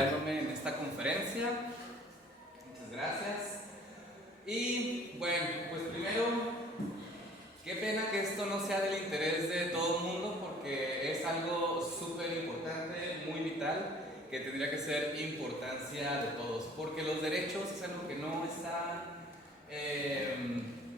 apoyándome en esta conferencia. Muchas gracias. Y bueno, pues primero, qué pena que esto no sea del interés de todo el mundo, porque es algo súper importante, muy vital, que tendría que ser importancia de todos, porque los derechos es algo que no está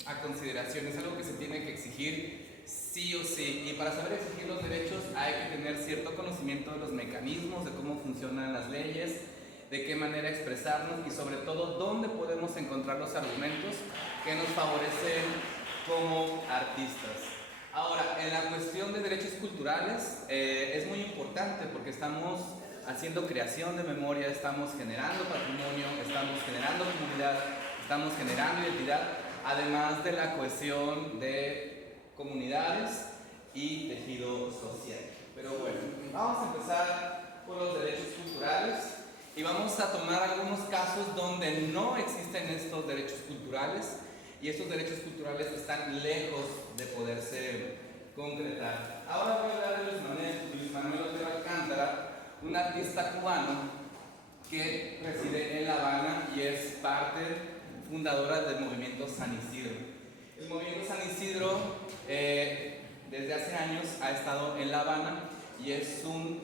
a consideración, es algo que se tiene que exigir sí o sí, y para saber exigir los derechos hay que tener cierto conocimiento de los mecanismos, de cómo funcionan las leyes, de qué manera expresarnos y sobre todo dónde podemos encontrar los argumentos que nos favorecen como artistas. Ahora, en la cuestión de derechos culturales es muy importante porque estamos haciendo creación de memoria, estamos generando patrimonio, estamos generando comunidad, estamos generando identidad, además de la cohesión de comunidades y tejido social. Pero bueno, vamos a empezar por los derechos culturales y vamos a tomar algunos casos donde no existen estos derechos culturales y estos derechos culturales están lejos de poderse concretar. Ahora voy a hablar de Luis Manuel Otero Alcántara, un artista cubano que reside en La Habana y es parte fundadora del movimiento San Isidro. El movimiento San Isidro desde hace años ha estado en La Habana y es un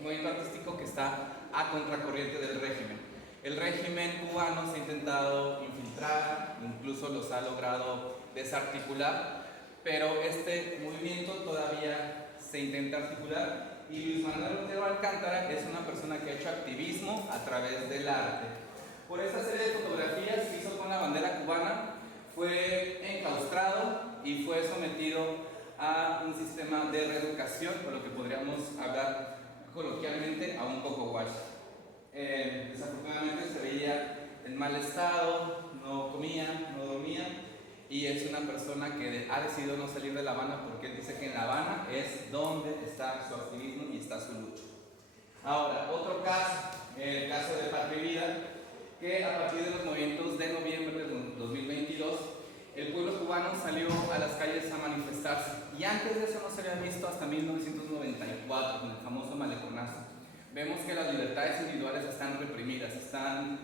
movimiento artístico que está a contracorriente del régimen. El régimen cubano se ha intentado infiltrar, incluso los ha logrado desarticular, pero este movimiento todavía se intenta articular y Luis Manuel Otero Alcántara es una persona que ha hecho activismo a través del arte. Por esta serie de fotografías que hizo con la bandera cubana fue enclaustrado y fue sometido a un sistema de reeducación, por lo que podríamos hablar coloquialmente a un coco wash. Desafortunadamente se veía en mal estado, no comía, no dormía y es una persona que ha decidido no salir de La Habana porque él dice que en La Habana es donde está su activismo y está su lucha. Ahora, otro caso, el caso de Patria y Vida, que a partir de los movimientos de noviembre de 2022 el pueblo cubano salió a las calles a manifestarse y antes de eso no se había visto hasta 1994 con el famoso maleconazo. Vemos que las libertades individuales están reprimidas, están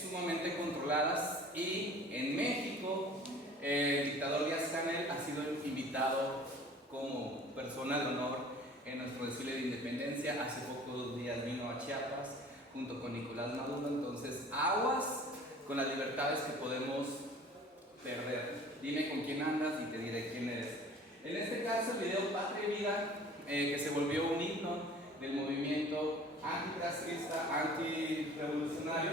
sumamente controladas y en México el dictador Díaz-Canel ha sido invitado como persona de honor en nuestro desfile de independencia. Hace pocos días vino a Chiapas junto con Nicolás Maduro, entonces aguas con las libertades que podemos perder. Dime con quién andas y te diré quién eres. En este caso el video Patria y Vida, que se volvió un himno del movimiento anticastrista, antirrevolucionario,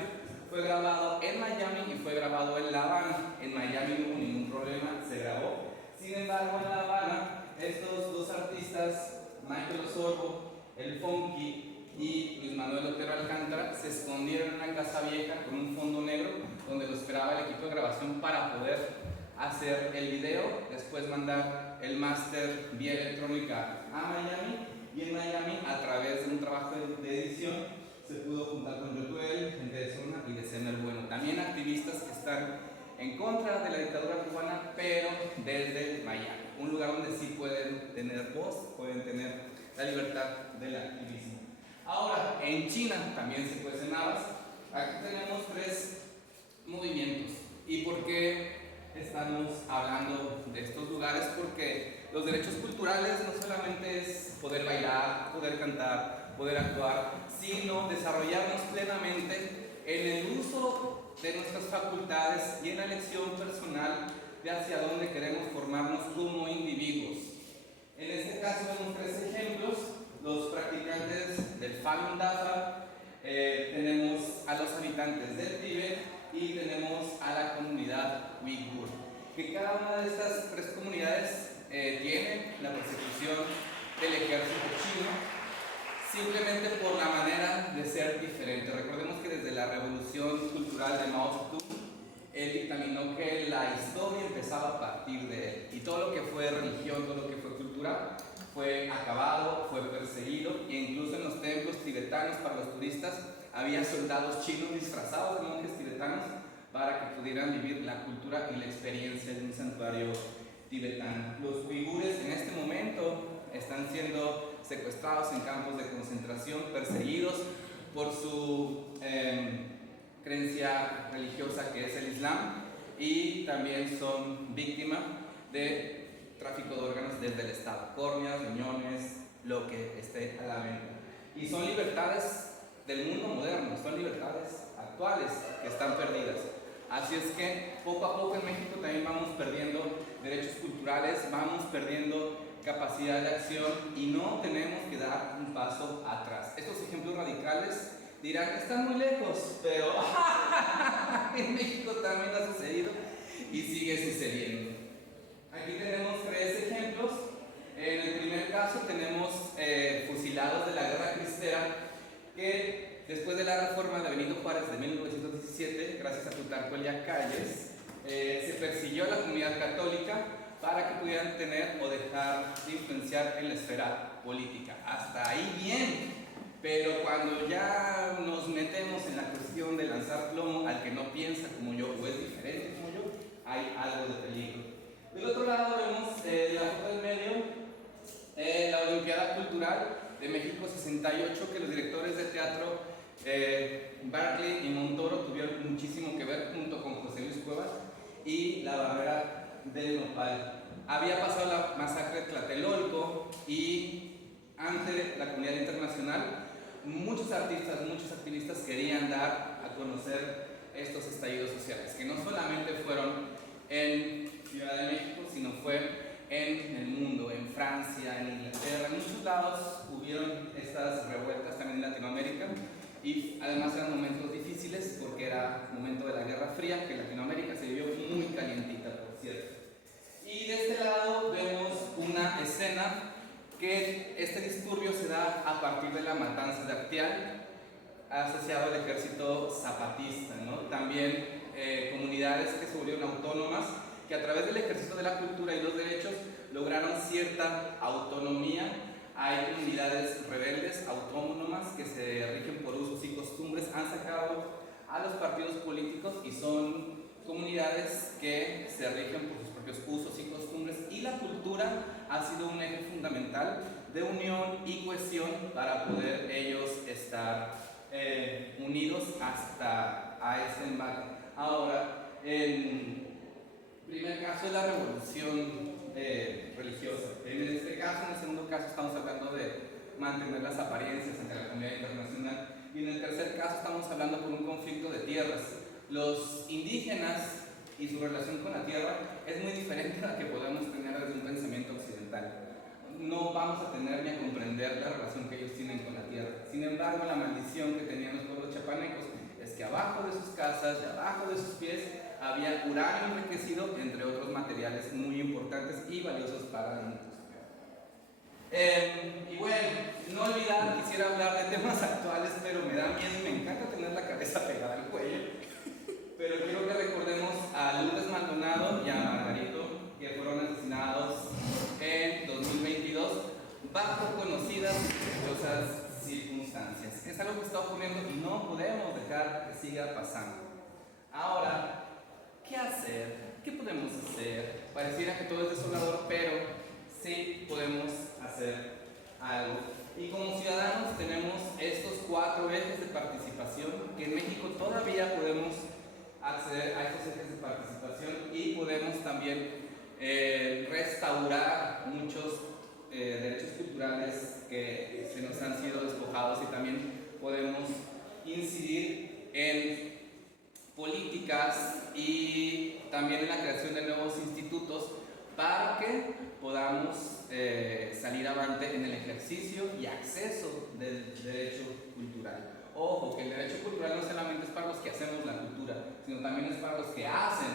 fue grabado en Miami y fue grabado en La Habana. En Miami no hubo ningún problema, se grabó. Sin embargo, en La Habana, estos dos artistas, Michael Osorbo, el Funky y Luis Manuel Otero Alcántara, se escondieron en una casa vieja con un fondo negro donde lo esperaba el equipo de grabación para poder hacer el video, después mandar el máster vía electrónica a Miami. Y en Miami, a través de un trabajo de edición, se pudo juntar con Yotuel, gente de Zona y de Semer Bueno. También activistas que están en contra de la dictadura cubana, pero desde Miami. Un lugar donde sí pueden tener voz, pueden tener la libertad del activismo. Ahora, en China también se cuecen habas. Aquí tenemos tres movimientos. ¿Y por qué estamos hablando de estos lugares? Porque los derechos culturales no solamente es poder bailar, poder cantar, poder actuar, sino desarrollarnos plenamente en el uso de nuestras facultades y en la elección personal de hacia dónde queremos formarnos como individuos. En este caso vemos tres ejemplos: los practicantes del Falun Dafa, tenemos a los habitantes del Tíbet y tenemos a la comunidad uigur, que cada una de estas tres comunidades tiene la persecución del ejército chino simplemente por la manera de ser diferente. Recordemos que desde la revolución cultural de Mao Zedong, él dictaminó que la historia empezaba a partir de él y todo lo que fue religión, todo lo que fue cultura fue acabado, fue perseguido, e incluso en los templos tibetanos para los turistas había soldados chinos disfrazados de monjes tibetanos para que pudieran vivir la cultura y la experiencia de un santuario tibetano. Los uigures en este momento están siendo secuestrados en campos de concentración, perseguidos por su creencia religiosa que es el Islam, y también son víctimas de tráfico de órganos desde el Estado, córneas, riñones, lo que esté a la venta. Y son libertades del mundo moderno, son libertades actuales que están perdidas. Así es que poco a poco en México también vamos perdiendo derechos culturales, vamos perdiendo capacidad de acción y no tenemos que dar un paso atrás. Estos ejemplos radicales dirán que están muy lejos, pero en México también ha sucedido y sigue sucediendo. Aquí tenemos 3 ejemplos. En el primer caso tenemos fusilados de la Guerra Cristera que después de la reforma de Benito Juárez de 1917, gracias a Plutarco Elías Calles, se persiguió a la comunidad católica para que pudieran tener o dejar de influenciar en la esfera política. Hasta ahí bien, pero cuando ya nos metemos en la cuestión de lanzar plomo al que no piensa como yo o es diferente como yo, hay algo de peligro. Del otro lado vemos la foto del medio, la Olimpiada Cultural de México 68, que los directores de teatro Barclay y Montoro tuvieron muchísimo que ver junto con José Luis Cuevas y la barrera del nopal. Había pasado la masacre de Tlatelolco y ante la comunidad internacional muchos artistas, muchos activistas querían dar a conocer estos estallidos sociales, que no solamente fueron en Ciudad de México, sino fue en el mundo, en Francia, en Inglaterra, en muchos lados hubieron estas revueltas también en Latinoamérica, y además eran momentos difíciles porque era momento de la Guerra Fría, que en Latinoamérica se vivió muy calientita, por cierto. Y de este lado vemos una escena que este disturbio se da a partir de la matanza de Acteal, asociado al ejército zapatista, ¿no? También comunidades que se volvieron autónomas, que a través del ejercicio de la cultura y los derechos lograron cierta autonomía. Hay comunidades rebeldes, autónomas, que se rigen por usos y costumbres, han sacado a los partidos políticos y son comunidades que se rigen por sus propios usos y costumbres, y la cultura ha sido un eje fundamental de unión y cohesión para poder ellos estar unidos hasta a este embate. Ahora, el primer caso es la revolución religiosa. En este caso, en el segundo caso, estamos hablando de mantener las apariencias ante la comunidad internacional, y en el tercer caso estamos hablando por un conflicto de tierras. Los indígenas y su relación con la tierra es muy diferente a la que podemos tener desde un pensamiento occidental. No vamos a tener ni a comprender la relación que ellos tienen con la tierra. Sin embargo, la maldición que tenían los pueblos chapanecos es que abajo de sus casas y abajo de sus pies había uranio enriquecido, entre otros materiales muy importantes y valiosos para la industria. Y bueno, no olvidar, quisiera hablar de temas actuales, pero me da miedo y me encanta tener la cabeza pegada al cuello. Pero quiero que recordemos a Lourdes Maldonado y a Margarito, que fueron asesinados en 2022 bajo conocidas y sospechosas circunstancias. Es algo que está ocurriendo y no podemos dejar que siga pasando. Ahora, ¿qué hacer? ¿Qué podemos hacer? Pareciera que todo es desolador, pero sí podemos hacer algo. Y como ciudadanos tenemos estos 4 ejes de participación que en México todavía podemos acceder a estos ejes de participación, y podemos también restaurar muchos derechos culturales que se nos han sido despojados, y también podemos incidir en políticas y también en la creación de nuevos institutos para que podamos salir avante en el ejercicio y acceso del derecho cultural. Ojo, que el derecho cultural no solamente es para los que hacemos la cultura, sino también es para los que hacen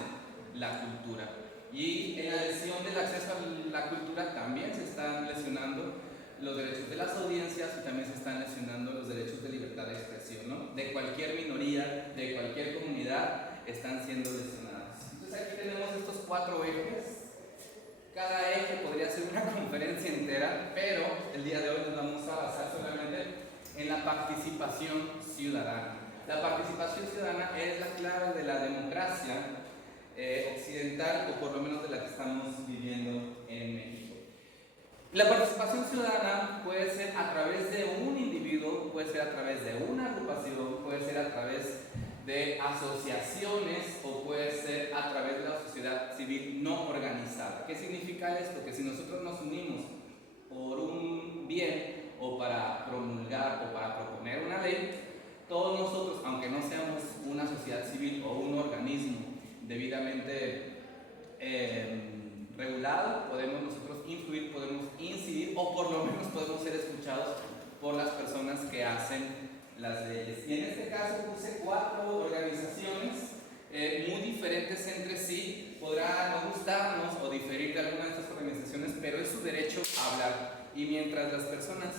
la cultura. Y en la lesión del acceso a la cultura también se están lesionando los derechos de las audiencias, y también se están lesionando los derechos de libertad de expresión, ¿no? De cualquier minoría, de cualquier comunidad, están siendo lesionados. Entonces aquí tenemos estos 4 ejes. Cada eje podría ser una conferencia entera, pero el día de hoy nos vamos a basar solamente en la participación ciudadana. La participación ciudadana es la clave de la democracia occidental, o por lo menos de la que estamos viviendo en México. La participación ciudadana puede ser a través de un individuo, puede ser a través de una agrupación, puede ser a través de asociaciones o puede ser a través de la sociedad civil no organizada. ¿Qué significa esto? Que si nosotros nos unimos por un bien o para promulgar o para proponer una ley, todos nosotros, aunque no seamos una sociedad civil o un organismo debidamente regulado, podemos nosotros influir, podemos incidir o por lo menos podemos ser escuchados por las personas que hacen las leyes. Y en este caso puse 4 organizaciones muy diferentes entre sí. Podrá no gustarnos o diferir de alguna de estas organizaciones, pero es su derecho a hablar. Y mientras las personas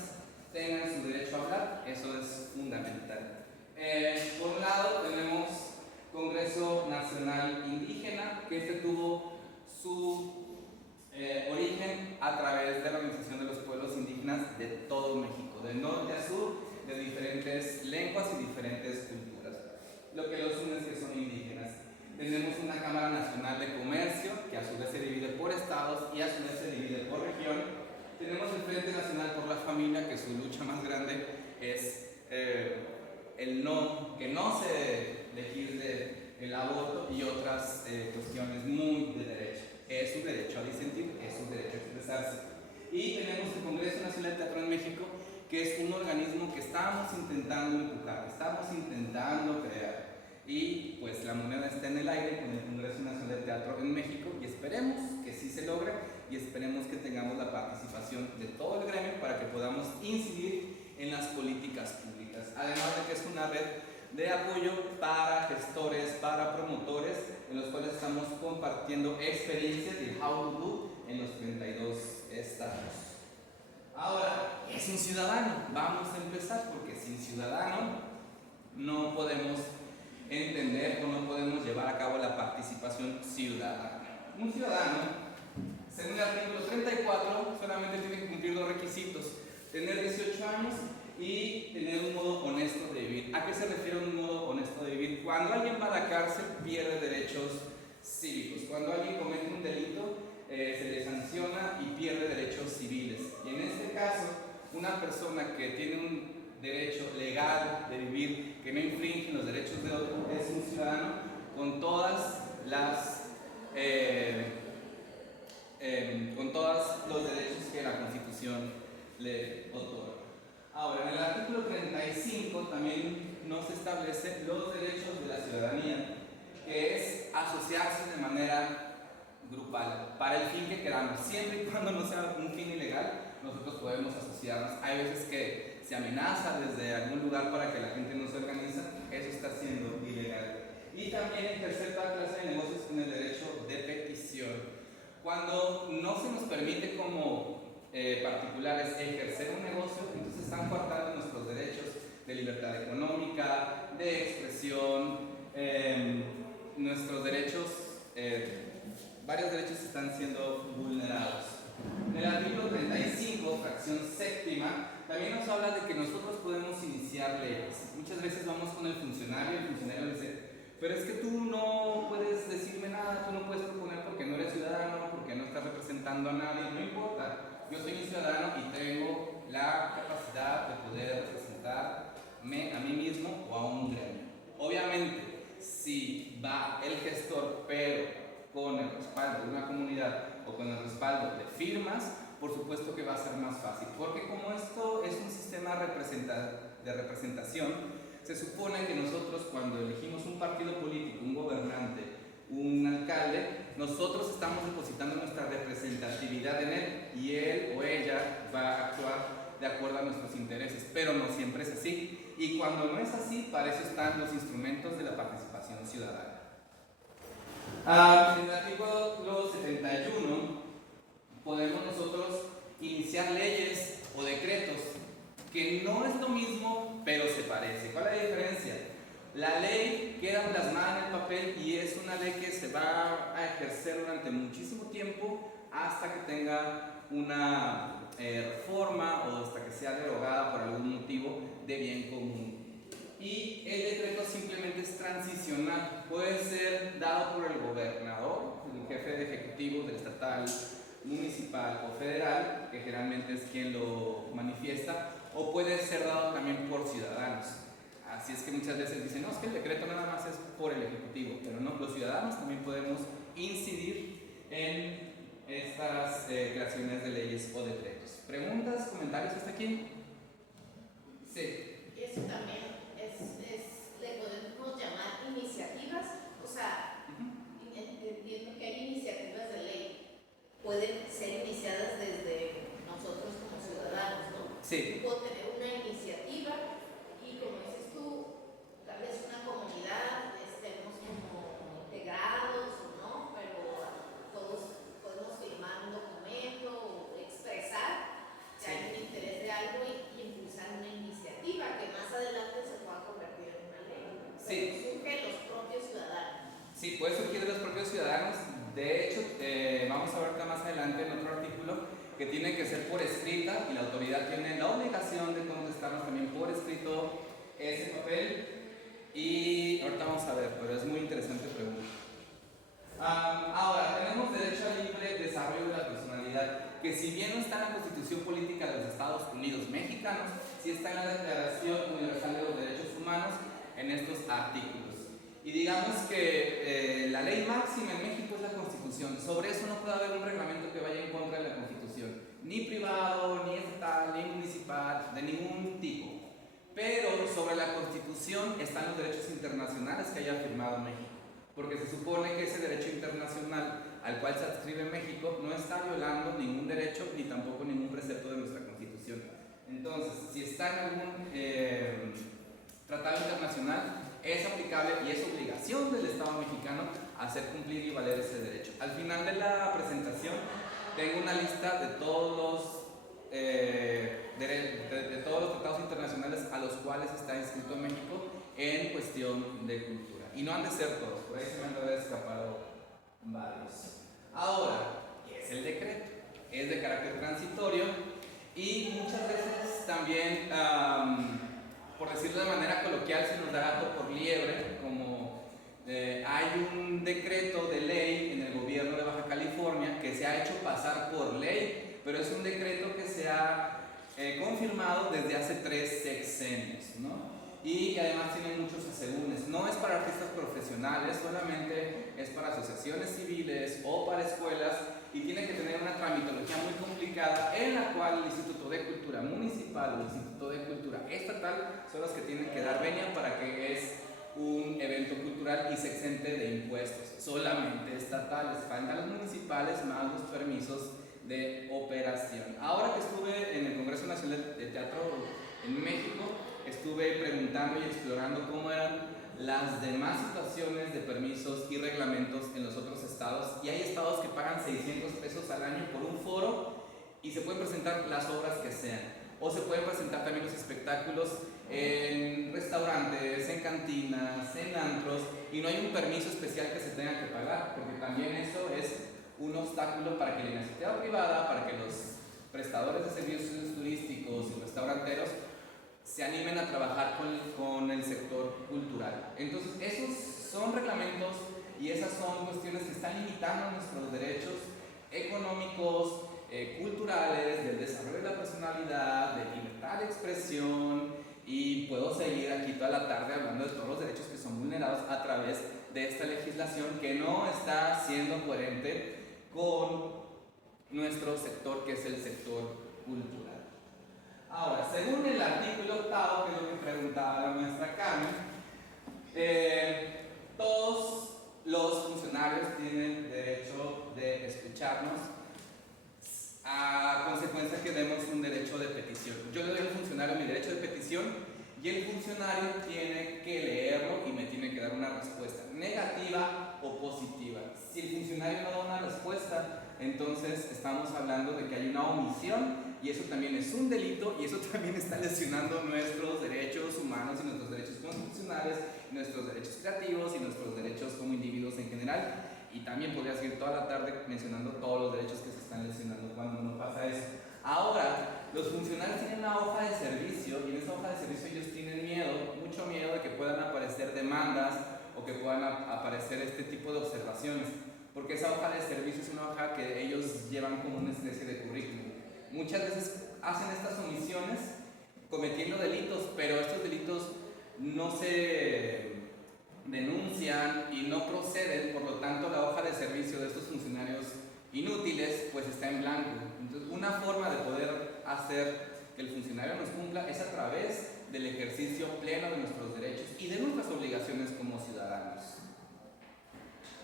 tengan su derecho a hablar, eso es fundamental. Por un lado tenemos Congreso Nacional Indígena, que tuvo su origen a través de la Organización de los Pueblos Indígenas de todo México, de norte a sur, de diferentes lenguas y diferentes culturas. Lo que los une es que son indígenas. Tenemos una Cámara Nacional de Comercio, que a su vez se divide por estados y a su vez se divide por región. Tenemos el Frente Nacional por la Familia, que su lucha más grande es que no se legisle el aborto y otras cuestiones muy de derecho. Es su derecho a disentir, es su derecho a expresarse. Y tenemos el Congreso Nacional de Teatro en México, que es un organismo que estamos intentando empujar, estamos intentando crear. Y pues la moneda está en el aire con el Congreso Nacional de Teatro en México y esperemos que sí se logre y esperemos que tengamos la participación de todo el gremio para que podamos incidir en las políticas públicas. Además de que es una red de apoyo para gestores, para promotores, en los cuales estamos compartiendo experiencias de how to do en los 32 estados. Ahora, ¿qué es un ciudadano? Vamos a empezar, porque sin ciudadano no podemos entender o no podemos llevar a cabo la participación ciudadana. Un ciudadano, según el artículo 34, solamente tiene que cumplir 2 requisitos: tener 18 años y tener un modo honesto de vivir. ¿A qué se refiere un modo honesto de vivir? Cuando alguien va a la cárcel pierde derechos cívicos. Cuando alguien comete un delito se le sanciona y pierde derechos civiles. Y en este caso, una persona que tiene un derecho legal de vivir, que no infringe los derechos de otro, es un ciudadano con todas las con todos los derechos que la Constitución le otorga. Ahora, en el artículo 35 también nos establece los derechos de la ciudadanía, que es asociarse de manera grupal, para el fin que queramos, siempre y cuando no sea un fin ilegal, nosotros podemos asociarnos. Hay veces que se amenaza desde algún lugar para que la gente no se organiza, eso está siendo ilegal. Y también ejercer toda clase de negocios con el derecho de petición. Cuando no se nos permite como particulares ejercer un negocio, entonces están coartando nuestros derechos de libertad económica, de expresión, nuestros derechos, varios derechos están siendo vulnerados. En el artículo 35, fracción séptima, también nos habla de que nosotros podemos iniciar leyes. Muchas veces vamos con el funcionario dice: pero es que tú no puedes decirme nada, tú no puedes proponer porque no eres ciudadano, porque no estás representando a nadie. No importa, yo soy un ciudadano y tengo la capacidad de poder representarme a mí mismo o a un gremio. Obviamente, si va el gestor, pero con el respaldo de una comunidad o con el respaldo de firmas, por supuesto que va a ser más fácil, porque como esto es un sistema de representación, se supone que nosotros, cuando elegimos un partido político, un gobernante, un alcalde, nosotros estamos depositando nuestra representatividad en él y él o ella va a actuar de acuerdo a nuestros intereses, pero no siempre es así. Y cuando no es así, para eso están los instrumentos de la participación ciudadana. En el artículo 71 podemos nosotros iniciar leyes o decretos, que no es lo mismo, pero se parece. ¿Cuál es la diferencia? La ley queda plasmada en el papel y es una ley que se va a ejercer durante muchísimo tiempo hasta que tenga una reforma o hasta que sea derogada por algún motivo de bien común. Y el decreto simplemente es transicional, puede ser dado por el gobernador, el jefe de ejecutivo del estatal municipal o federal, que generalmente es quien lo manifiesta, o puede ser dado también por ciudadanos. Así es que muchas veces dicen, no, es que el decreto nada más es por el Ejecutivo, pero no, los ciudadanos también podemos incidir en estas creaciones de leyes o decretos. ¿Preguntas, comentarios hasta aquí? Sí. Eso también le podemos llamar iniciativas, o sea, entiendo que hay iniciativas de ley, pueden ser iniciadas desde nosotros como ciudadanos, ¿no? Sí. Puedo tener una iniciativa y, como dices tú, tal vez una comunidad estemos como integrados o no, pero todos podemos firmar un documento o expresar que hay un interés de algo y impulsar una iniciativa que más adelante se pueda convertir en una ley. Sí. Surge de los propios ciudadanos. Sí, puede surgir de los propios ciudadanos. De hecho, vamos a ver acá más adelante en otro artículo que tiene que ser por escrita y la autoridad tiene la obligación de contestarnos también por escrito ese papel. Y ahorita vamos a ver, pero es muy interesante pregunta. Ahora, tenemos derecho al libre desarrollo de la personalidad, que si bien no está en la Constitución Política de los Estados Unidos Mexicanos, sí está en la Declaración Universal de los Derechos Humanos en estos artículos. Y digamos que la ley máxima en México es la Constitución. Sobre eso no puede haber un reglamento que vaya en contra de la Constitución, ni privado, ni estatal, ni municipal, de ningún tipo. Pero sobre la Constitución están los derechos internacionales que haya firmado México, porque se supone que ese derecho internacional al cual se adscribe México no está violando ningún derecho ni tampoco ningún precepto de nuestra Constitución. Entonces, si está en algún tratado internacional, es aplicable y es obligación del Estado mexicano hacer cumplir y valer ese derecho. Al final de la presentación tengo una lista de todos los tratados internacionales a los cuales está inscrito México en cuestión de cultura. Y no han de ser todos, por ahí se me han de haber escapado varios. Ahora, ¿qué es el decreto? Es de carácter transitorio y muchas veces también, por decirlo de manera coloquial, se nos da gato por liebre, como hay un decreto de ley en el gobierno de Baja California que se ha hecho pasar por ley, pero es un decreto que se ha confirmado desde hace 3 sexenios, ¿no? Y además tiene muchos asegúnes. No es para artistas profesionales, solamente es para asociaciones civiles o para escuelas, y tiene que tener una tramitología muy complicada en la cual el Instituto de Cultura Municipal o el Instituto de Cultura Estatal son los que tienen que dar venia para que es un evento cultural y se exente de impuestos, solamente estatales. Faltan los municipales más los permisos de operación. Ahora que estuve en el Congreso Nacional de Teatro en México, estuve preguntando y explorando cómo eran las demás situaciones de permisos y reglamentos en los otros estados, y hay estados que pagan 600 pesos al año por un foro y se pueden presentar las obras que sean, o se pueden presentar también los espectáculos en restaurantes, en cantinas, en antros, y no hay un permiso especial que se tenga que pagar, porque también eso es un obstáculo para que la iniciativa privada, para que los prestadores de servicios turísticos y restauranteros se animen a trabajar con el sector cultural. Entonces, esos son reglamentos y esas son cuestiones que están limitando nuestros derechos económicos, culturales, del desarrollo de la personalidad, de libertad de expresión, y puedo seguir aquí toda la tarde hablando de todos los derechos que son vulnerados a través de esta legislación que no está siendo coherente con nuestro sector, que es el sector cultural. Ahora, según el artículo 8, que es lo que preguntaba la maestra Carmen, todos los funcionarios tienen derecho de escucharnos, a consecuencia que demos un derecho de petición. Yo le doy al funcionario mi derecho de petición y el funcionario tiene que leerlo y me tiene que dar una respuesta, negativa o positiva. Si el funcionario no da una respuesta, entonces estamos hablando de que hay una omisión, y eso también es un delito, y eso también está lesionando nuestros derechos humanos y nuestros derechos constitucionales, nuestros derechos creativos y nuestros derechos como individuos en general. Y también podría seguir toda la tarde mencionando todos los derechos que se están lesionando cuando no pasa eso. Ahora, los funcionarios tienen una hoja de servicio, y en esa hoja de servicio ellos tienen miedo, mucho miedo de que puedan aparecer demandas o que puedan aparecer este tipo de observaciones. porque esa hoja de servicio es una hoja que ellos llevan como una especie de currículum. Muchas veces hacen estas omisiones cometiendo delitos, pero estos delitos no se denuncian y no proceden, por lo tanto la hoja de servicio de estos funcionarios inútiles pues está en blanco. Entonces, una forma de poder hacer que el funcionario nos cumpla es a través del ejercicio pleno de nuestros derechos y de nuestras obligaciones como ciudadanos.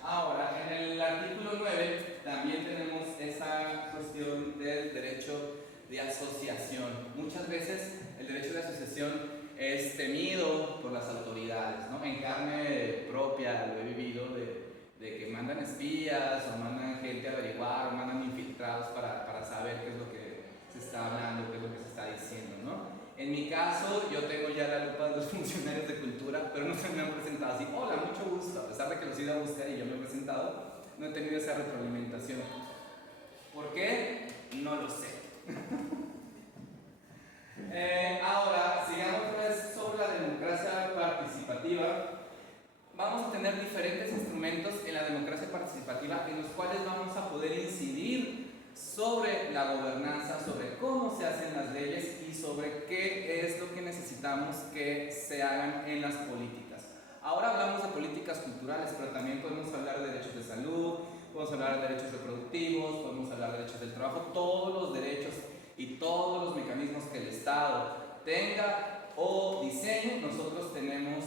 Ahora, en el artículo 9 también tenemos esa cuestión del derecho de asociación. Muchas veces el derecho de asociación es temido por las autoridades, ¿no? En carne propia lo he vivido de que mandan espías o mandan gente a averiguar o mandan infiltrados para saber qué es lo que se está hablando, qué es lo que se está diciendo, ¿no? En mi caso, yo tengo ya la lupa de los funcionarios de cultura, pero no se me han presentado así, hola, mucho gusto, a pesar de que los he ido a buscar y yo me he presentado, no he tenido esa retroalimentación. ¿Por qué? No lo sé. Ahora, sigamos pues sobre la democracia participativa. Vamos a tener diferentes instrumentos en la democracia participativa en los cuales vamos a poder incidir sobre la gobernanza, sobre cómo se hacen las leyes y sobre qué es lo que necesitamos que se hagan en las políticas. Ahora hablamos de políticas culturales, pero también podemos hablar de derechos de salud, podemos hablar de derechos reproductivos, podemos hablar de derechos del trabajo, todos los derechos y todos los mecanismos que el Estado tenga o diseñe, nosotros tenemos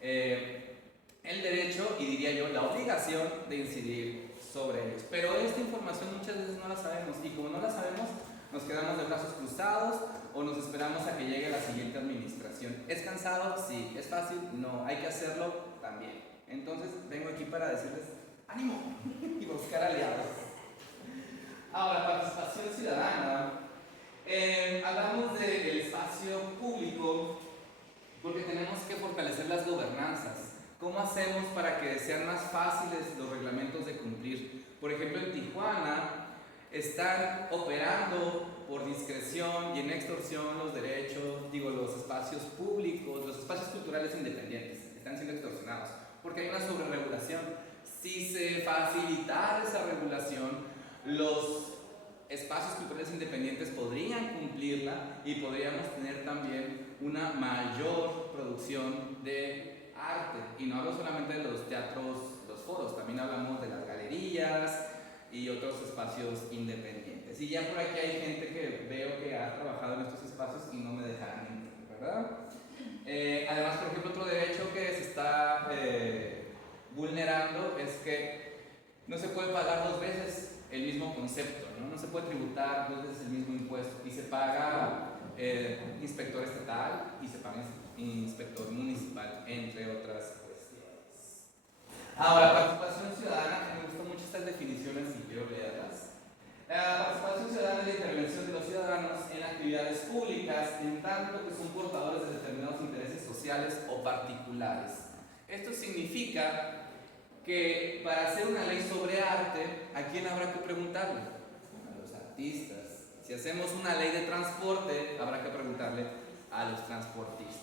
el derecho y diría yo la obligación de incidir sobre ellos. Pero esta información muchas veces no la sabemos y como no la sabemos nos quedamos de brazos cruzados o nos esperamos a que llegue la siguiente administración. ¿Es cansado? Sí. ¿Es fácil? No. ¿Hay que hacerlo? También. Entonces vengo aquí para decirles ánimo y buscar aliados. Ahora, participación ciudadana. Hablamos del espacio público porque tenemos que fortalecer las gobernanzas. ¿Cómo hacemos para que sean más fáciles los reglamentos de cumplir? Por ejemplo, en Tijuana están operando por discreción y en extorsión los derechos, los espacios públicos, los espacios culturales independientes, están siendo extorsionados porque hay una sobreregulación. Si se facilitara esa regulación, los espacios culturales independientes podrían cumplirla y podríamos tener también una mayor producción de arte. Y no hablo solamente de los teatros, los foros, también hablamos de las galerías y otros espacios independientes. Y ya por aquí hay gente que veo que ha trabajado en estos espacios y no me dejarán entrar, ¿verdad? Además, por ejemplo, otro derecho que se está vulnerando es que no se puede pagar dos veces el mismo concepto, ¿no? No se puede tributar dos veces el mismo impuesto y se paga inspector estatal y se paga inspector municipal, entre otras cuestiones. Ahora, participación ciudadana, me gustan mucho estas definiciones y quiero leerlas. La participación ciudadana es la intervención de los ciudadanos en actividades públicas en tanto que son portadores de determinados intereses sociales o particulares. Esto significa que para hacer una ley sobre arte, ¿a quién habrá que preguntarle? A los artistas. Si hacemos una ley de transporte, habrá que preguntarle a los transportistas.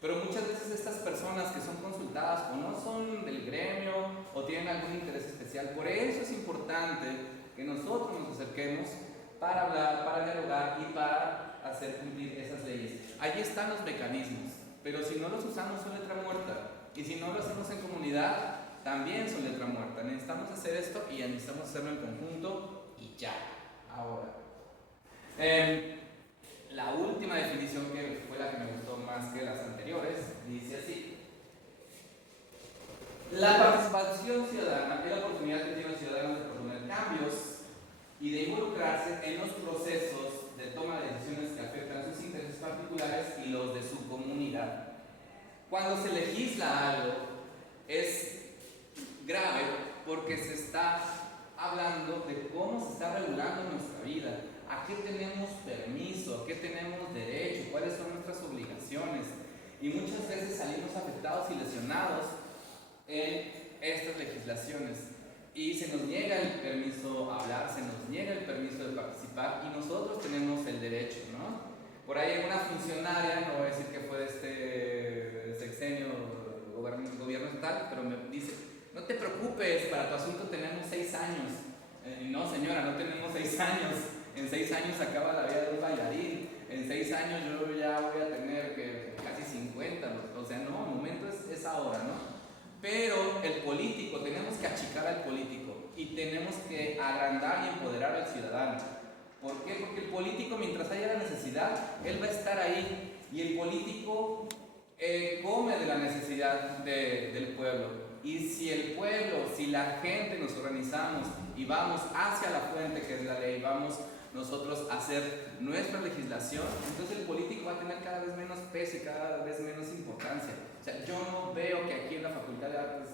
Pero muchas veces estas personas que son consultadas o no son del gremio o tienen algún interés especial, por eso es importante que nosotros nos acerquemos para hablar, para dialogar y para hacer cumplir esas leyes. Allí están los mecanismos, pero si no los usamos son letra muerta y si no lo hacemos en comunidad también son letra muerta. Necesitamos hacer esto y necesitamos hacerlo en conjunto y ya. Ahora, la última definición que fue la que me gustó más que las anteriores dice así: la participación ciudadana es la oportunidad que tienen los ciudadanos de proponer cambios y de involucrarse en los procesos de toma de decisiones que afectan a sus intereses particulares y los de su comunidad. Cuando se legisla algo es grave porque se está hablando de cómo se está regulando nuestra vida, a qué tenemos permiso, a qué tenemos derecho, cuáles son nuestras obligaciones, y muchas veces salimos afectados y lesionados en estas legislaciones y se nos niega el permiso a hablar, se nos niega el permiso de participar y nosotros tenemos el derecho, ¿no? Por ahí hay una funcionaria, no voy a decir que fue de este sexenio gobierno estatal, pero me dice: no te preocupes, para tu asunto tenemos 6 funciona, no tenemos 6 años. En 6 años se acaba la vida de un bailarín. En 6 años yo ya voy a tener que casi 50. O sea, no, el momento es ahora, ¿no? Pero el político, tenemos que achicar al político y tenemos que agrandar y empoderar al ciudadano. ¿Por qué? Porque el político, mientras haya la necesidad, él va a estar ahí. Y el político come de la necesidad del pueblo. Y si el pueblo, si la gente nos organizamos y vamos hacia la fuente que es la ley, vamos nosotros a hacer nuestra legislación, entonces el político va a tener cada vez menos peso y cada vez menos importancia. O sea, yo no veo que aquí en la Facultad de Artes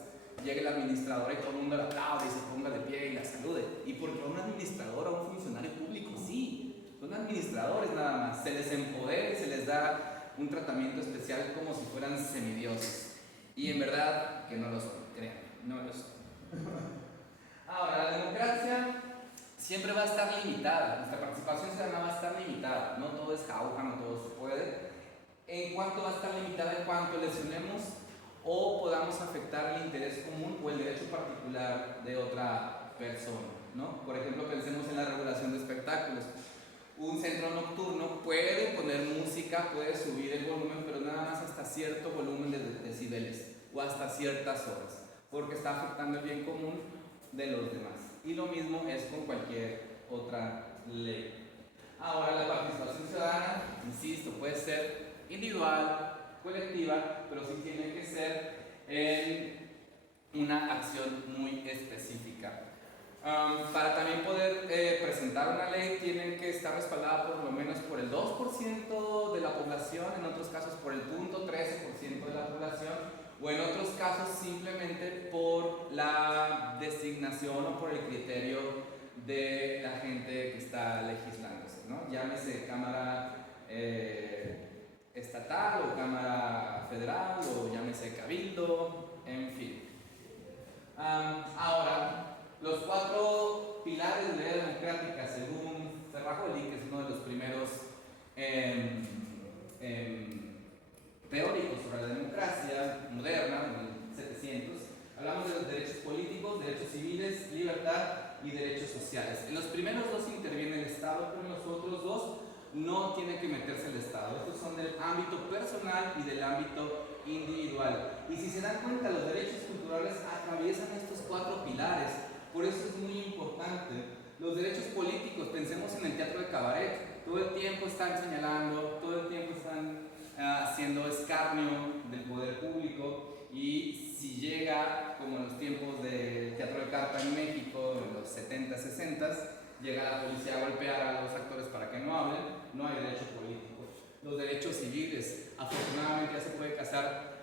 llegue el administrador y todo el mundo la aplaude y se ponga de pie y la salude. Y porque a un administrador o a un funcionario público, sí, son administradores nada más, se les empodera y se les da un tratamiento especial como si fueran semidioses. Y en verdad que no lo son, créanme, no lo son. Ahora, la democracia siempre va a estar limitada, nuestra participación ciudadana va a estar limitada, no todo es jauja, no todo se puede. ¿En cuánto va a estar limitada? En cuanto lesionemos o podamos afectar el interés común o el derecho particular de otra persona, ¿no? Por ejemplo, pensemos en la regulación de espectáculos. Un centro nocturno puede poner música, puede subir el volumen, pero nada más hasta cierto volumen de decibeles o hasta ciertas horas, porque está afectando el bien común de los demás. Y lo mismo es con cualquier otra ley. Ahora, la participación ciudadana, insisto, puede ser individual, colectiva, pero sí tiene que ser en una acción muy específica. Para también poder presentar una ley tienen que estar respaldada por lo menos por el 2% de la población, en otros casos por el 0.13% de la población, o en otros casos simplemente por la designación o por el criterio de la gente que está legislándose, ¿no? Llámese Cámara estatal o Cámara federal o llámese Cabildo, en fin. Ahora, los 4 pilares de la ley democrática, según Ferrajoli, que es uno de los primeros teóricos sobre la democracia moderna, en 1700, hablamos de los derechos políticos, derechos civiles, libertad y derechos sociales. En los primeros 2 interviene el Estado, pero en los otros 2 no tiene que meterse el Estado. Estos son del ámbito personal y del ámbito individual. Y si se dan cuenta, los derechos culturales atraviesan estos 4 pilares. Por eso es muy importante. Los derechos políticos, pensemos en el teatro de cabaret. Todo el tiempo están señalando, todo el tiempo están haciendo escarnio del poder público. Y si llega, como en los tiempos del teatro de carpa en México, en los 70, 60, llega la policía a golpear a los actores para que no hablen, no hay derecho político. Los derechos civiles, afortunadamente ya se puede casar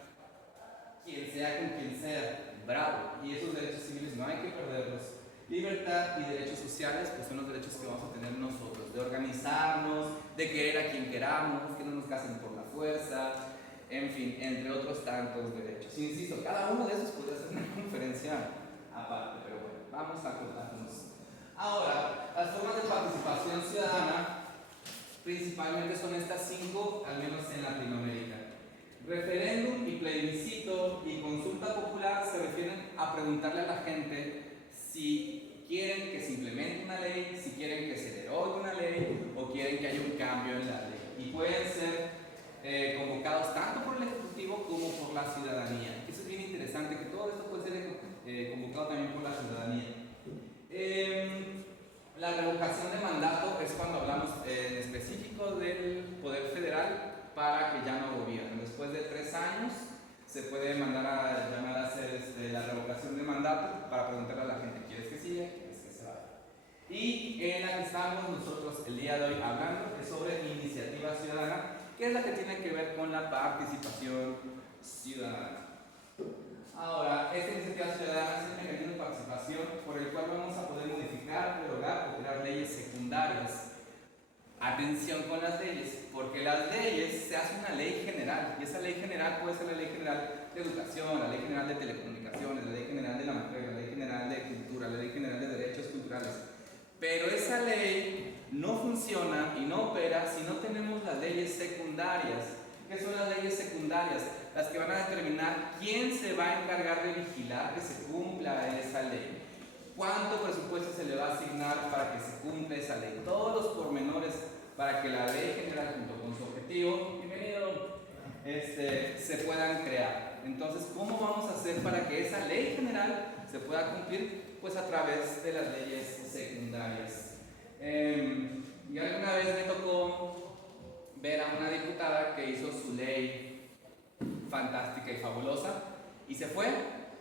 quien sea con quien sea, bravo, y esos derechos civiles no hay que perderlos. Libertad y derechos sociales, pues son los derechos que vamos a tener nosotros, de organizarnos, de querer a quien queramos, que no nos casen por la fuerza, en fin, entre otros tantos derechos. Insisto, cada uno de esos podría ser una conferencia aparte, pero bueno, vamos a acordarnos. Ahora, las formas de participación ciudadana principalmente son estas 5, al menos en Latinoamérica. Referéndum y plebiscito y consulta popular se refieren a preguntarle a la gente si quieren que se implemente una ley, si quieren que se derogue una ley o quieren que haya un cambio en la ley. Y pueden ser convocados tanto por el Ejecutivo como por la ciudadanía. Eso es bien interesante, que todo esto puede ser convocado también por la ciudadanía. La revocación de mandato es cuando hablamos en específico del Poder Federal para que ya no gobierne. Después de 3 años se puede llamar a hacer la revocación de mandato para preguntarle a la gente, ¿quieres que siga? ¿Quieres que se vaya? Y en la que estamos nosotros el día de hoy hablando es sobre iniciativa ciudadana, que es la que tiene que ver con la participación ciudadana. Ahora, esta iniciativa ciudadana es el mecanismo de participación por el cual vamos a poder modificar, derogar o crear leyes secundarias. Atención con las leyes, porque las leyes se hace una ley general, y esa ley general puede ser la ley general de educación, la ley general de telecomunicaciones, la ley general de la materia, la ley general de cultura, la ley general de derechos culturales. Pero esa ley no funciona y no opera si no tenemos las leyes secundarias. ¿Qué son las leyes secundarias? Las que van a determinar quién se va a encargar de vigilar que se cumpla esa ley. cuánto presupuesto se le va a asignar para que se cumpla esa ley, todos los pormenores para que la ley general junto con su objetivo, bienvenido, se puedan crear. Entonces, ¿cómo vamos a hacer para que esa ley general se pueda cumplir? Pues a través de las leyes secundarias. Y alguna vez me tocó ver a una diputada que hizo su ley fantástica y fabulosa y se fue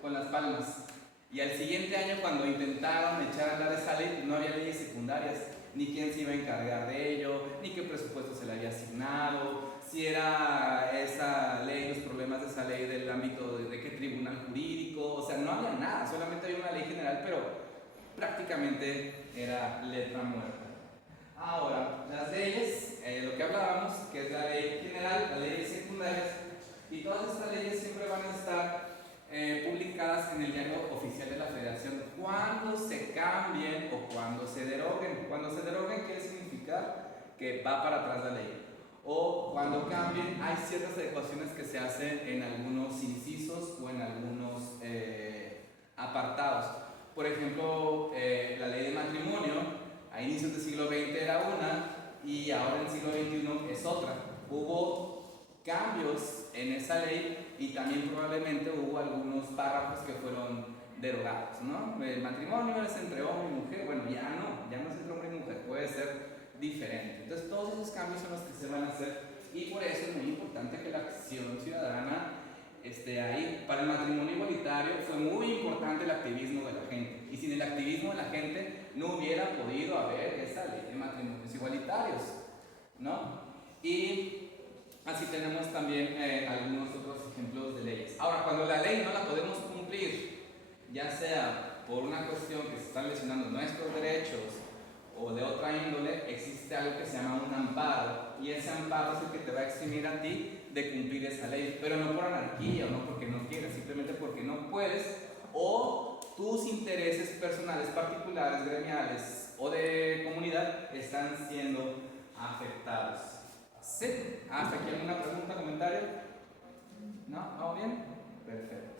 con las palmas. Y al siguiente año, cuando intentaron echar a andar esa ley, no había leyes secundarias, ni quién se iba a encargar de ello, ni qué presupuesto se le había asignado, si era esa ley, los problemas de esa ley del ámbito de qué tribunal jurídico, o sea, no había nada, solamente había una ley general, pero prácticamente era letra muerta. Ahora, las leyes, lo que hablábamos, que es la ley general, las leyes secundarias, y todas estas leyes siempre van a estar publicadas en el diario oficial de la Federación cuando se cambien o cuando se deroguen. Cuando se deroguen quiere significar que va para atrás la ley. O cuando cambien, hay ciertas adecuaciones que se hacen en algunos incisos o en algunos apartados. Por ejemplo, la ley de matrimonio, a inicios del siglo XX era una y ahora en el siglo XXI es otra. Hubo cambios en esa ley y también probablemente hubo algunos párrafos que fueron derogados, ¿no? El matrimonio es entre hombre y mujer, bueno, ya no es entre hombre y mujer, puede ser diferente. Entonces todos esos cambios son los que se van a hacer y por eso es muy importante que la acción ciudadana esté ahí. Para el matrimonio igualitario fue muy importante el activismo de la gente y sin el activismo de la gente no hubiera podido haber esa ley de matrimonios igualitarios, ¿no? Y así tenemos también algunos otros ejemplos de leyes. Ahora, cuando la ley no la podemos cumplir, ya sea por una cuestión que se están lesionando nuestros derechos o de otra índole, existe algo que se llama un amparo y ese amparo es el que te va a eximir a ti de cumplir esa ley, pero no por anarquía o no porque no quieres, simplemente porque no puedes o tus intereses personales, particulares, gremiales o de comunidad están siendo afectados. ¿Sí? ¿Hasta aquí alguna pregunta, comentario? ¿No? ¿Vamos bien? Perfecto.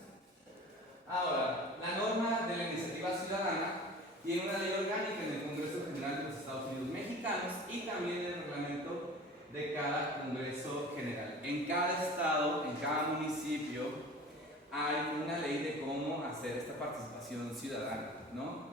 Ahora, la norma de la iniciativa ciudadana tiene una ley orgánica en el Congreso General de los Estados Unidos Mexicanos y también en el reglamento de cada Congreso General. En cada estado, en cada municipio, hay una ley de cómo hacer esta participación ciudadana, ¿no?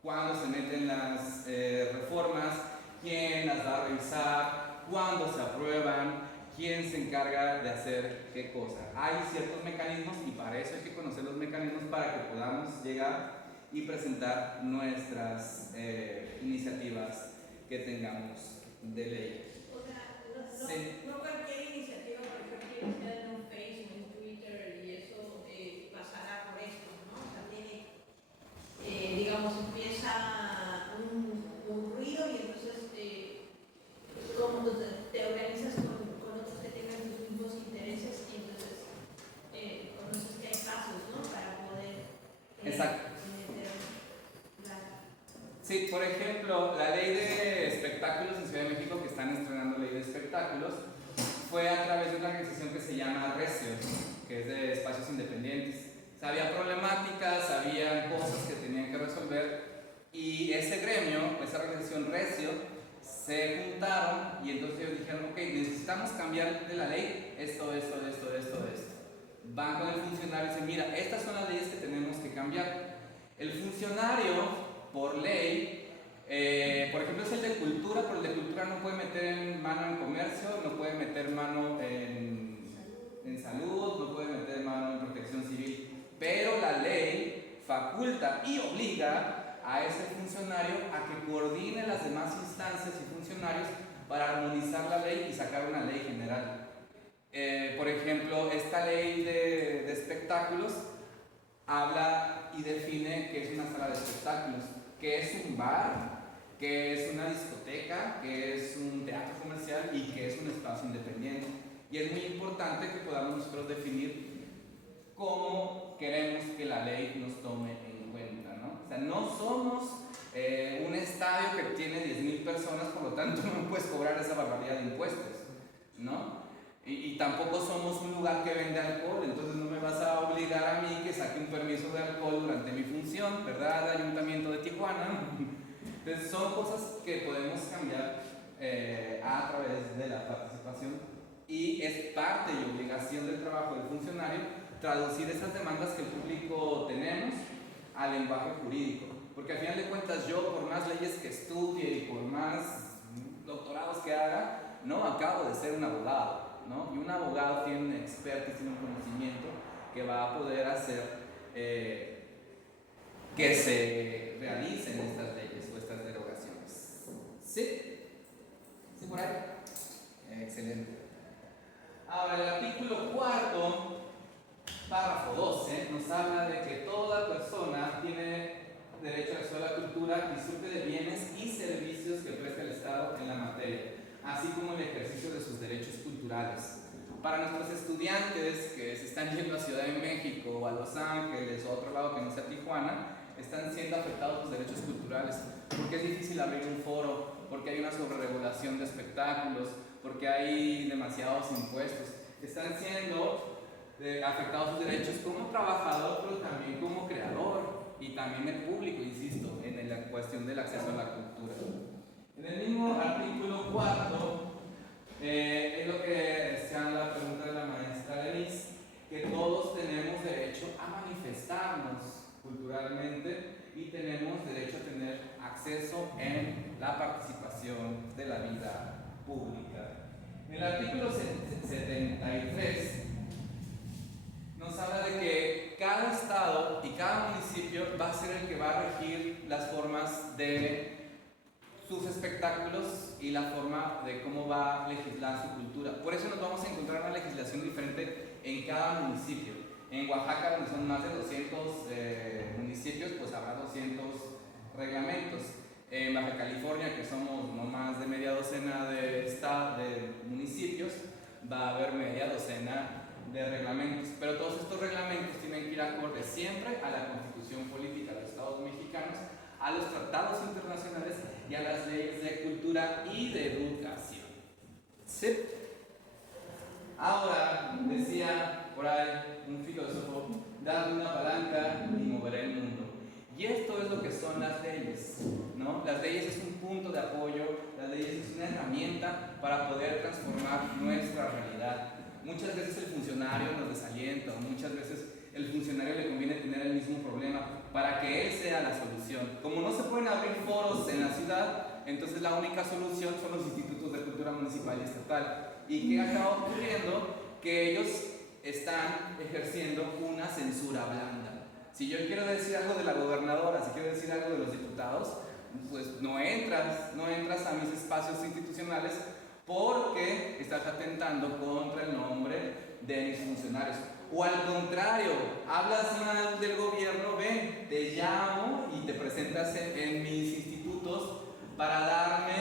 Cuándo se meten las reformas, quién las va a revisar, cuándo se aprueban, quién se encarga de hacer qué cosa. Hay ciertos mecanismos y para eso hay que conocer los mecanismos para que podamos llegar y presentar nuestras iniciativas que tengamos de ley. O sea, Sí. no cualquier iniciativa, por ejemplo, que sea en un Facebook, en Twitter y eso pasará por esto, ¿no? O sea, tiene, digamos, empieza un ruido y entonces como te organizas con otros que tengan tus mismos intereses y entonces conoces que hay pasos, ¿no? Para poder Exacto. meter Sí, por ejemplo, la ley de espectáculos en Ciudad de México, que están estrenando ley de espectáculos, fue a través de una organización que se llama Recio, que es de espacios independientes. O sea, había problemáticas, había cosas que tenían que resolver y ese gremio, esa organización Recio, se juntaron y entonces ellos dijeron, ok, necesitamos cambiar de la ley esto. Van con el funcionario y dicen, mira, estas son las leyes que tenemos que cambiar. El funcionario, por ley, por ejemplo, es el de cultura, pero el de cultura no puede meter mano en comercio, no puede meter mano en salud, no puede meter mano en protección civil, pero la ley faculta y obliga a ese funcionario a que coordine las demás instancias y funcionarios para armonizar la ley y sacar una ley general. Por ejemplo, esta ley de espectáculos habla y define qué es una sala de espectáculos, qué es un bar, qué es una discoteca, qué es un teatro comercial y qué es un espacio independiente. Y es muy importante que podamos nosotros definir cómo queremos que la ley nos tome en cuenta, ¿no? O sea, no somos un estadio que tiene 10,000 personas, por lo tanto no puedes cobrar esa barbaridad de impuestos, ¿no? Y tampoco somos un lugar que vende alcohol, entonces no me vas a obligar a mí que saqué un permiso de alcohol durante mi función, ¿verdad? Ayuntamiento de Tijuana. Entonces son cosas que podemos cambiar a través de la participación, y es parte y obligación del trabajo del funcionario traducir esas demandas que el público tenemos al lenguaje jurídico, porque al final de cuentas yo, por más leyes que estudie y por más doctorados que haga, no acabo de ser un abogado, ¿no? Y un abogado tiene un expertise, tiene un conocimiento que va a poder hacer que se realicen estas leyes o estas derogaciones. ¿Sí? ¿Sí por ahí? Excelente. Ahora, el artículo 4, párrafo 12, nos habla de que toda persona tiene derecho a acceso a la cultura, disfrute de bienes y servicios que presta el Estado en la materia, así como el ejercicio de sus derechos culturales. Para nuestros estudiantes que se están yendo a Ciudad de México o a Los Ángeles o a otro lado que no sea Tijuana, están siendo afectados sus derechos culturales, porque es difícil abrir un foro, porque hay una sobreregulación de espectáculos, porque hay demasiados impuestos. Están siendo afectados sus derechos como trabajador, pero también como creador, y también el público, insisto, en la cuestión del acceso a la cultura. En el mismo artículo 4, es lo que decía la pregunta de la maestra Denise, que todos tenemos derecho a manifestarnos culturalmente y tenemos derecho a tener acceso en la participación de la vida pública. En el artículo 73 nos habla de que cada estado y cada municipio va a ser el que va a regir las formas de sus espectáculos y la forma de cómo va a legislar su cultura. Por eso nos vamos a encontrar una legislación diferente en cada municipio. En Oaxaca, donde son más de 200 municipios, pues habrá 200 reglamentos. En Baja California, que somos no más de media docena de municipios, va a haber media docena de reglamentos. Pero todos estos reglamentos tienen que ir acorde siempre a la Constitución Política de los Estados Mexicanos, a los tratados internacionales y a las leyes de cultura y de educación. ¿Sí? Ahora, decía por ahí un filósofo, dame una palanca y moveré el mundo. Y esto es lo que son las leyes, ¿no? Las leyes es un punto de apoyo, las leyes es una herramienta para poder transformar nuestra realidad. Muchas veces el funcionario nos desalienta, muchas veces el funcionario le conviene tener el mismo problema para que él sea la solución. Como no se pueden abrir foros en la ciudad, entonces la única solución son los institutos de cultura municipal y estatal. ¿Y qué acaba ocurriendo? Que ellos están ejerciendo una censura blanda. Si yo quiero decir algo de la gobernadora, si quiero decir algo de los diputados, pues no entras a mis espacios institucionales porque estás atentando contra el nombre de mis funcionarios. O al contrario, hablas mal del gobierno, ven, te llamo y te presentas en mis institutos para darme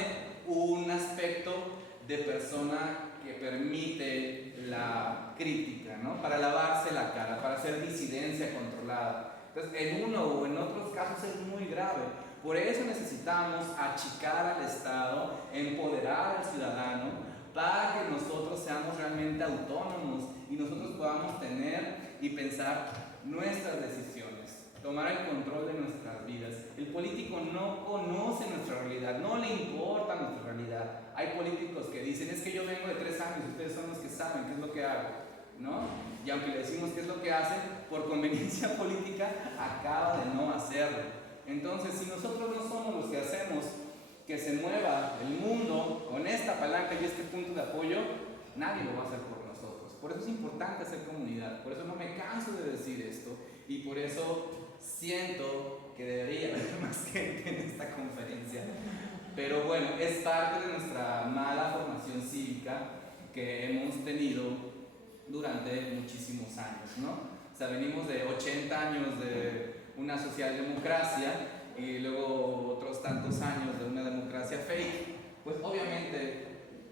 un aspecto de persona que permite la crítica, ¿no? Para lavarse la cara, para hacer disidencia controlada. Entonces, en uno o en otros casos es muy grave. Por eso necesitamos achicar al Estado, empoderar al ciudadano, para que nosotros seamos realmente autónomos y nosotros podamos tener y pensar nuestras decisiones, tomar el control de nuestras vidas. El político no conoce nuestra realidad, no le importa nuestra realidad. Hay políticos que dicen, es que yo vengo de 3 años, ustedes son los que saben qué es lo que hago, ¿no? Y aunque le decimos qué es lo que hacen, por conveniencia política, acaba de no hacerlo. Entonces, si nosotros no somos los que hacemos que se mueva el mundo con esta palanca y este punto de apoyo, nadie lo va a hacer por nosotros. Por eso es importante hacer comunidad, por eso no me canso de decir esto y por eso siento que debería haber más gente en esta conferencia. Pero bueno, es parte de nuestra mala formación cívica que hemos tenido durante muchísimos años, ¿no? O sea, venimos de 80 años de una socialdemocracia y luego otros tantos años de una democracia fake, pues obviamente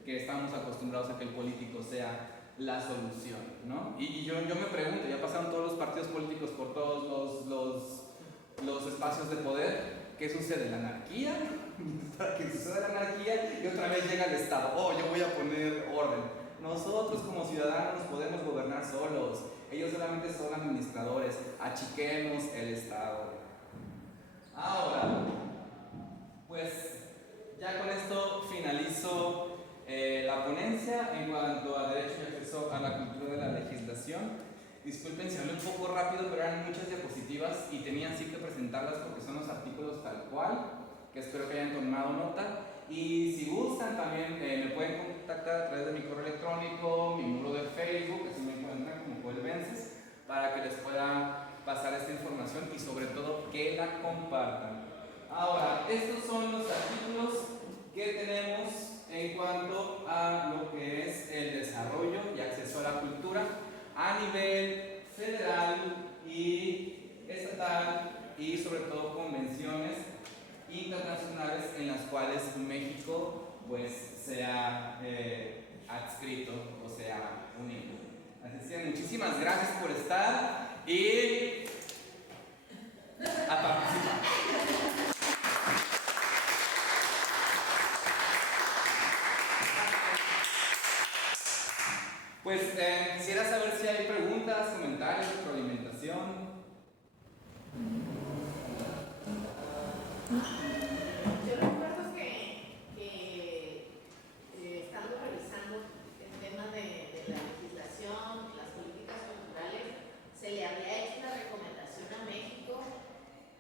que estamos acostumbrados a que el político sea la solución, ¿no? Y yo me pregunto, ya pasaron todos los partidos políticos por todos los espacios de poder, ¿qué sucede? ¿La anarquía? Para que suceda la anarquía y otra vez llega el Estado, oh, yo voy a poner orden. Nosotros como ciudadanos podemos gobernar solos, ellos solamente son administradores, achiquemos el Estado. Ahora, pues ya con esto finalizo la ponencia en cuanto a derecho y acceso a la cultura de la legislación. Disculpen si hablé un poco rápido, pero eran muchas diapositivas y tenía así que presentarlas porque son los artículos tal cual, que espero que hayan tomado nota. Y si gustan también me pueden contactar a través de mi correo electrónico, mi muro de Facebook, así me encuentran como Joel Vences, para que les pueda pasar esta información y sobre todo que la compartan. Ahora, estos son los artículos que tenemos en cuanto a lo que es el desarrollo y acceso a la cultura a nivel federal y estatal y sobre todo convenciones internacionales en las cuales México pues sea adscrito o sea unido. Así que muchísimas gracias por estar y a participar. Pues quisiera saber si hay preguntas, comentarios, retroalimentación. Yo recuerdo que estando revisando el tema de la legislación, las políticas culturales, se le había hecho una recomendación a México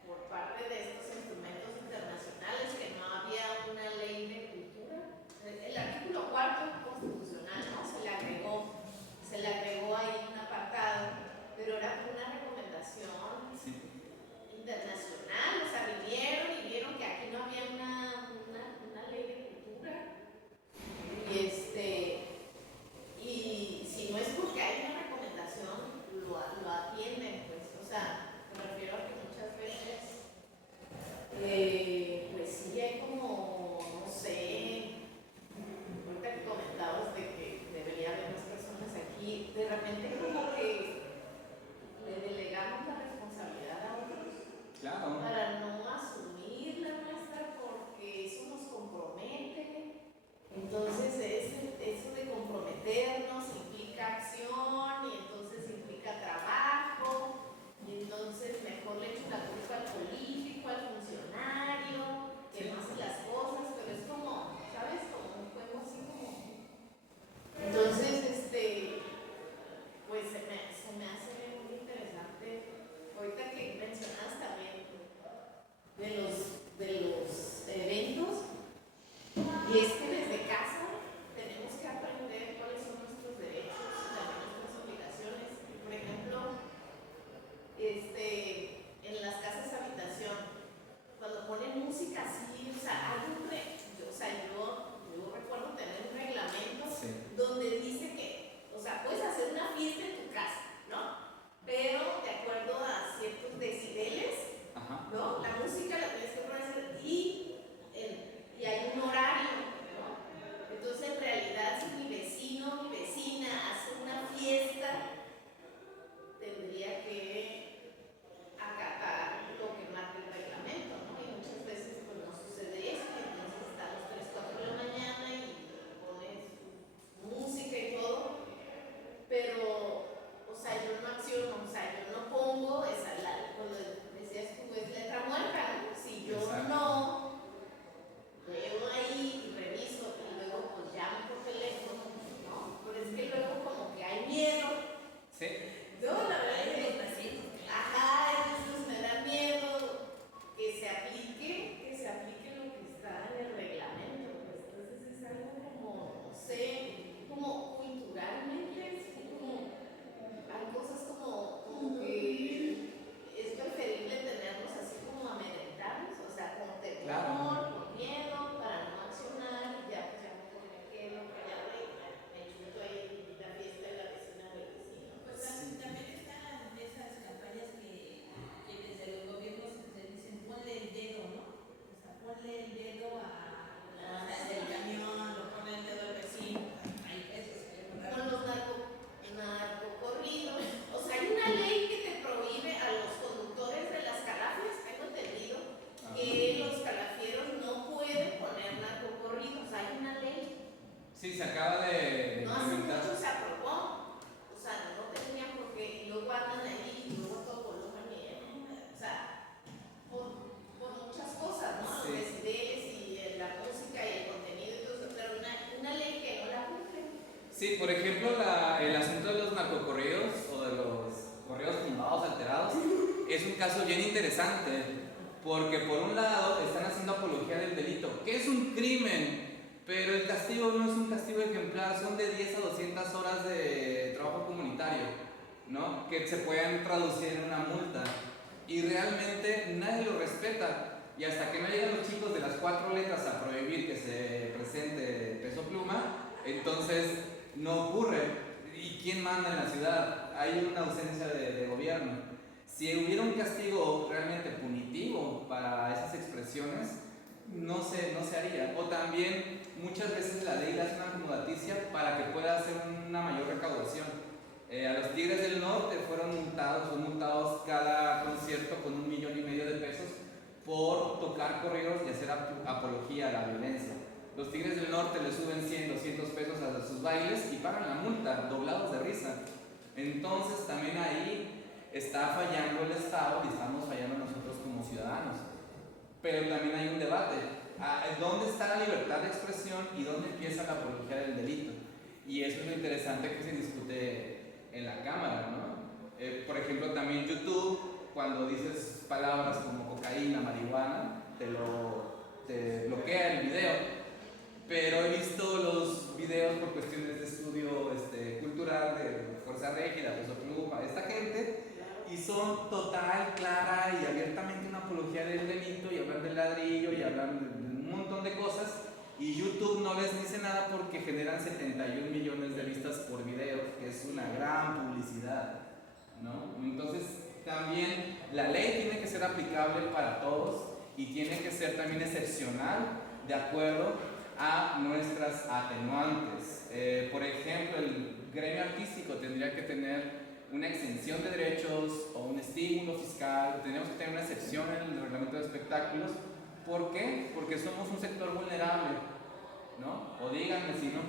por parte de estos instrumentos internacionales que no había una ley de cultura. El artículo 4 constitucional, ¿no? Se le agregó ahí un apartado, pero era una recomendación internacional, o sea, vinieron y vieron que caso bien interesante, porque por un lado están haciendo apología del delito, que es un crimen, pero el castigo no es un castigo ejemplar, son de 10 a 200 horas de trabajo comunitario, ¿no? Que se pueden traducir en una multa. Y realmente nadie lo respeta. Y hasta que no llegan los chicos de las 4 letras a prohibir que se presente Peso Pluma, entonces no ocurre. ¿Y quién manda en la ciudad? Hay una ausencia de gobierno. Si hubiera un castigo realmente punitivo para esas expresiones, no se haría. O también muchas veces la ley le hace una acomodaticia para que pueda hacer una mayor recaudación. A los Tigres del Norte son multados cada concierto con 1,5 millones de pesos por tocar corridos y hacer apología a la violencia. Los Tigres del Norte le suben 100, 200 pesos a sus bailes y pagan la multa, doblados de risa. Entonces también ahí está fallando el Estado y estamos fallando nosotros como ciudadanos. Pero también hay un debate. ¿Dónde está la libertad de expresión y dónde empieza la apología del delito? Y eso es lo interesante que se discute en la Cámara, ¿no? Por ejemplo, también YouTube, cuando dices palabras como cocaína, marihuana, te bloquea el video. Pero he visto los videos por cuestiones de estudio cultural de Fuerza Régida, Peso Pluma, esta gente, y son total, clara y abiertamente una apología del delito, y hablan del ladrillo y hablan de un montón de cosas, y YouTube no les dice nada porque generan 71 millones de vistas por video, que es una gran publicidad, ¿no? Entonces también la ley tiene que ser aplicable para todos y tiene que ser también excepcional de acuerdo a nuestras atenuantes. Por ejemplo, el gremio artístico tendría que tener una exención de derechos o un estímulo fiscal. Tenemos que tener una excepción en el reglamento de espectáculos. ¿Por qué? Porque somos un sector vulnerable, ¿no? O díganme si no,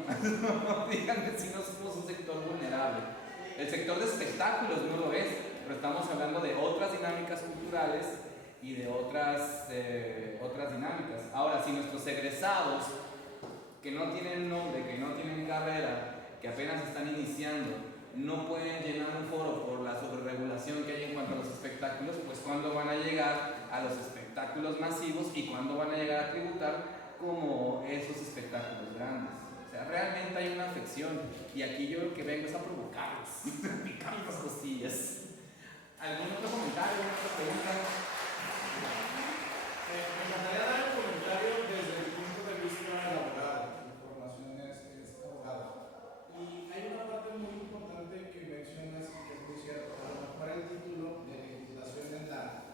díganme si no somos un sector vulnerable. El sector de espectáculos no lo es, pero estamos hablando de otras dinámicas culturales y de otras dinámicas. Ahora, si nuestros egresados, que no tienen nombre, que no tienen carrera, que apenas están iniciando, no pueden llenar un foro por la sobreregulación que hay en cuanto a los espectáculos, pues ¿cuándo van a llegar a los espectáculos masivos y cuándo van a llegar a tributar como esos espectáculos grandes? O sea, realmente hay una afección, y aquí yo lo que vengo es a provocarlos, a picar las costillas. ¿Algún otro comentario, alguna otra pregunta? Me encantaría dar un comentario desde el punto de vista del abogado. Mi formación es abogado. Y hay una parte muy importante que mencionas y que es muy cierto. A lo mejor el título de legislación en la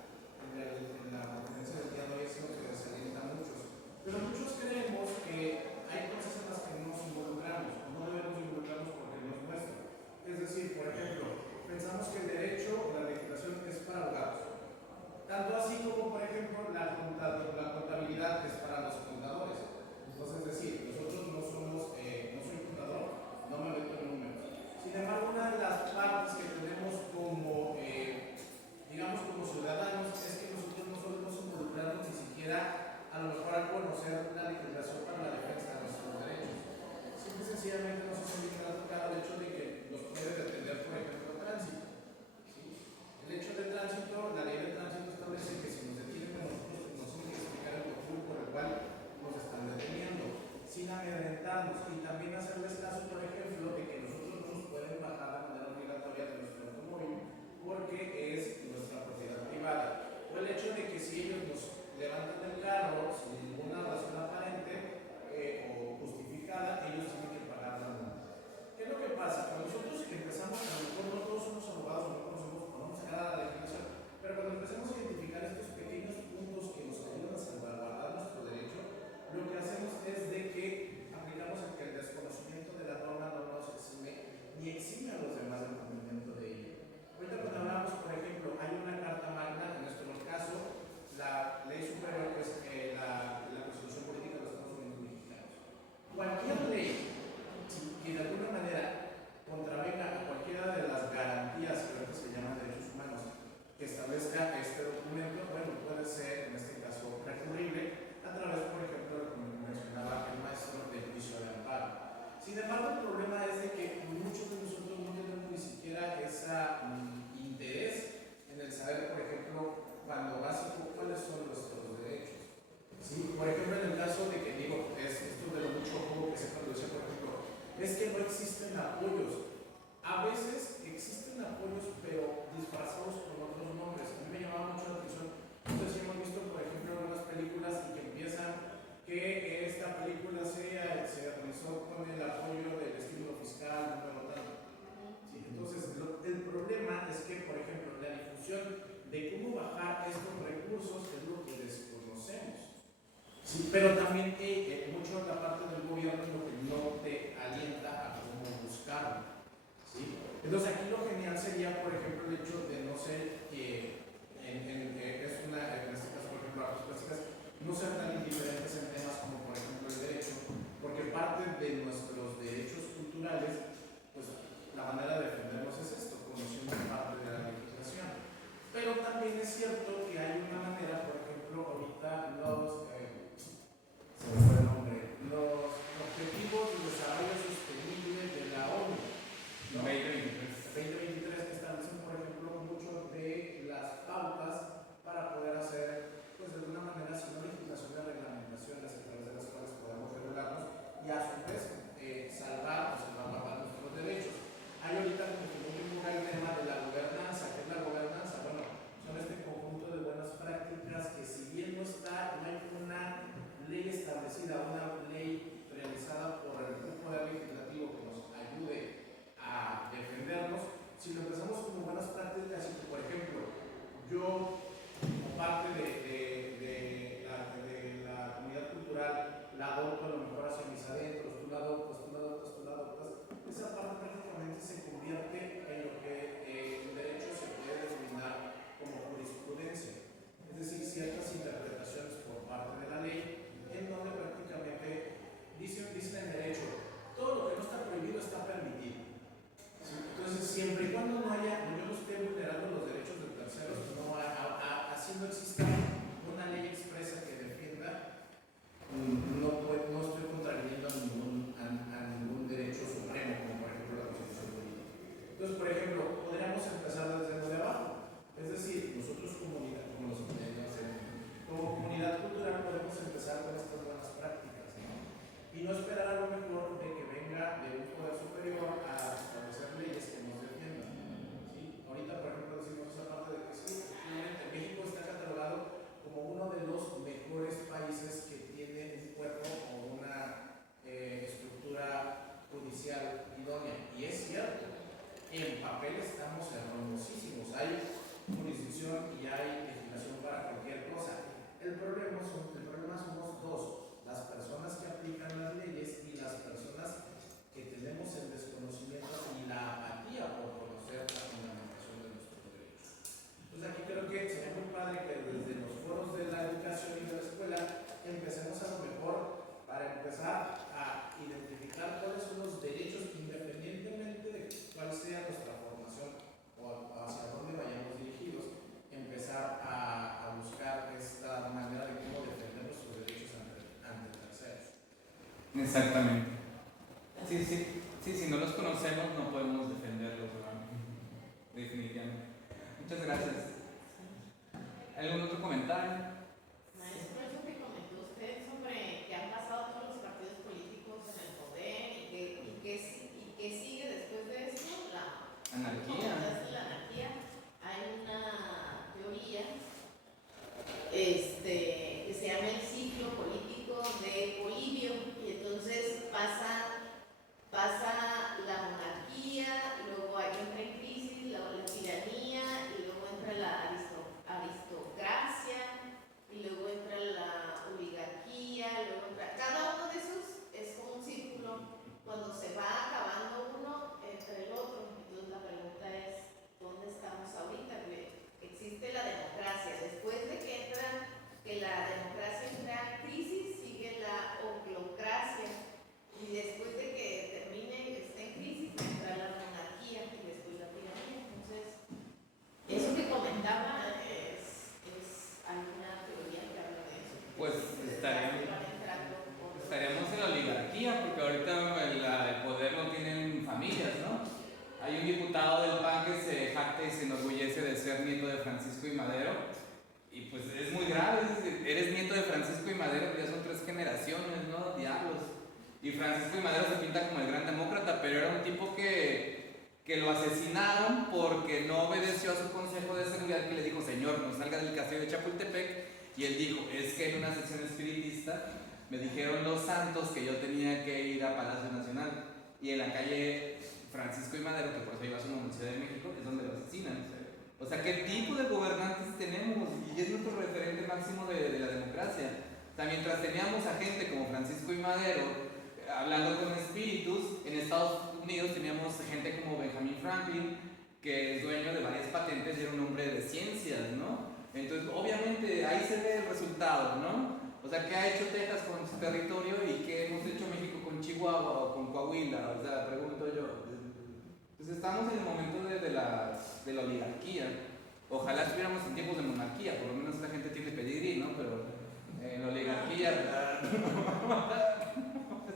conferencia del día de hoy es lo que desalienta a muchos. Pero muchos creemos que hay cosas en las que no nos involucramos, o no debemos involucrarnos porque no es nuestro. Es decir, por ejemplo, pensamos que pero también mucho la parte del gobierno es lo que no te alienta a cómo buscarlo, ¿sí? Entonces aquí lo genial sería, por ejemplo, el hecho de no ser que en este caso, por ejemplo, artes plásticas, no ser tan indiferentes en temas como, por ejemplo, el derecho, porque parte de nuestros derechos culturales, pues la manera de defenderlos es esto, conociendo parte de la legislación. Pero también es cierto que hay una manera, por ejemplo, ahorita se me fue el nombre, los objetivos de desarrollo sostenible de la ONU, ¿no? 2023 que establecen, por ejemplo, mucho de las pautas para poder hacer, pues de alguna manera, si no legislación, de reglamentaciones a través de las cuales podamos regularnos y a su vez salvar o salvaguardar nuestros derechos. Hay ahorita como que muy en boga el tema de la gobernanza. ¿Qué es la gobernanza? Bueno, son este conjunto de buenas prácticas que, si bien no hay una ley establecida, una ley realizada por un poder legislativo que nos ayude a defendernos, si lo empezamos como buenas prácticas, y que, por ejemplo, yo, como parte de la comunidad cultural, la adopto a lo mejor hacia mis adentros, tú la adoptas, esa parte prácticamente se convierte en lo que en derecho se puede denominar como jurisprudencia, es decir, ciertas interpretaciones por parte de la ley, en donde prácticamente dicen en derecho, todo lo que no está prohibido está permitido. Entonces, siempre y cuando yo no esté vulnerando los derechos de terceros, así no exista una ley expresa que defienda, no estoy contraviniendo a ningún derecho supremo, como por ejemplo la Constitución política. Entonces, por ejemplo, podríamos empezar desde lo de abajo. Es decir, nosotros como comunidad cultural podemos empezar con estas buenas prácticas, ¿no? Y no esperar a lo mejor de que venga de un poder superior a establecer leyes que nos defiendan, ¿sí? Ahorita, por ejemplo, decimos esa parte de que sí, efectivamente, México está catalogado como uno de los mejores países que tiene un cuerpo o una estructura judicial idónea, y es cierto, en papel estamos hermosísimos, hay jurisdicción y hay legislación para cualquier cosa. El problema somos dos, las personas que aplican las leyes y las personas que tenemos el desconocimiento y la apatía por conocer la fundamentación de nuestros derechos. Entonces aquí creo que sería muy padre que desde los foros de la educación y de la escuela empecemos a lo mejor, para empezar a identificar cuáles son los derechos, independientemente de cuál sea nuestra formación o hacia dónde vayamos dirigidos, empezar a buscar esta manera de cómo defender nuestros derechos ante terceros. Exactamente. Sí, si no los conocemos no podemos defenderlos, ¿verdad? Definitivamente. Muchas gracias. ¿Algún otro comentario? Maestro, eso que comentó usted sobre que han pasado todos los partidos políticos en el poder y qué sigue después de esto, la Anarquía. La anarquía. Hay una teoría que se llama el ciclo político de Polibio, y entonces pasa la monarquía, luego entra en crisis la tiranía, y luego entra la aristocracia, y luego entra la oligarquía, cada uno de esos es como un círculo, cuando se va acabando uno entra el otro. Entonces la pregunta es, ¿dónde estamos ahorita? Existe la democracia, después de que la democracia entra en crisis, sigue la oclocracia, y después de que termine y esté en crisis entra la monarquía y después la tiranía. Entonces, eso que comentaba es alguna teoría que habla de eso. Pues estaríamos en la oligarquía, porque ahorita el poder lo tienen familias, ¿no? Hay un diputado del PAN que se jacta y se enorgullece de ser nieto de Francisco I. Madero, y pues es muy grave, eres nieto de Francisco I. Madero, ya son 3 generaciones, ¿no? Diablos. Y Francisco I. Madero se pinta como el gran demócrata, pero era un tipo que lo asesinaron porque no obedeció a su consejo de seguridad, que le dijo: señor, no salga del castillo de Chapultepec. Y él dijo: es que en una sesión espiritista me dijeron los santos que yo tenía que ir a Palacio Nacional, y en la calle Francisco I. Madero, que por eso iba a su nombre en Ciudad de México, es donde lo asesinan. O sea, ¿qué tipo de gobernantes tenemos? Y es nuestro referente máximo de la democracia. O mientras teníamos a gente como Francisco y Madero hablando con espíritus, en Estados Unidos teníamos gente como Benjamin Franklin, que es dueño de varias patentes y era un hombre de ciencias, ¿no? Entonces, obviamente, ahí se ve el resultado, ¿no? O sea, ¿qué ha hecho Texas con su territorio y qué hemos hecho México con Chihuahua o con Coahuila? O sea, pregunto yo. Pues estamos en el momento de la oligarquía. Ojalá estuviéramos en tiempos de monarquía, por lo menos la gente tiene pedigrí, ¿no? Pero en la oligarquía...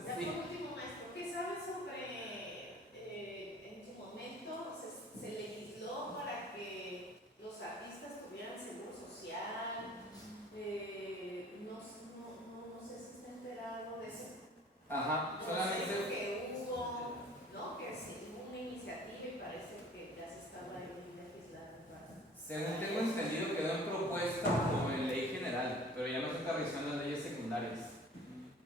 Ya por último, maestro, ¿qué sabe sobre, en su momento se legisló para que los artistas tuvieran seguro social? No sé si está enterado de eso. Ajá, solamente... Que hubo, ¿no? Que sí, hubo una iniciativa y parece que ya se estaba legislando. Según tengo entendido, quedó en propuesta como en ley general, pero ya no se aterrizó en las leyes secundarias.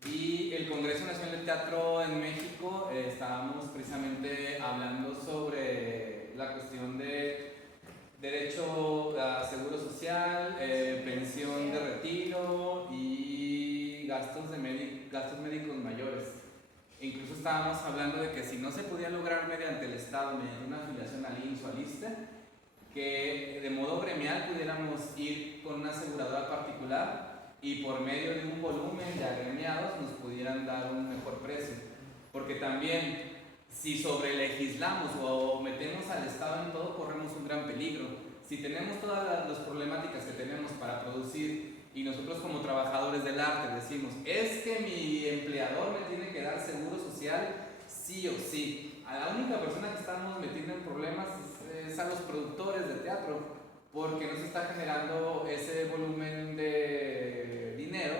Y el Congreso Nacional de Teatro en México, estábamos precisamente hablando sobre la cuestión de derecho a seguro social, pensión de retiro y gastos médicos mayores. Incluso estábamos hablando de que si no se podía lograr mediante el Estado, mediante una afiliación al IMSS o al ISSSTE, que de modo gremial pudiéramos ir con una aseguradora particular y por medio de un volumen de agremiados nos pudieran dar un mejor precio. Porque también, si sobrelegislamos o metemos al Estado en todo, corremos un gran peligro. Si tenemos todas las problemáticas que tenemos para producir y nosotros como trabajadores del arte decimos, es que mi empleador me tiene que dar seguro social sí o sí. A la única persona que estamos metiendo en problemas es a los productores de teatro, porque no se está generando ese volumen de dinero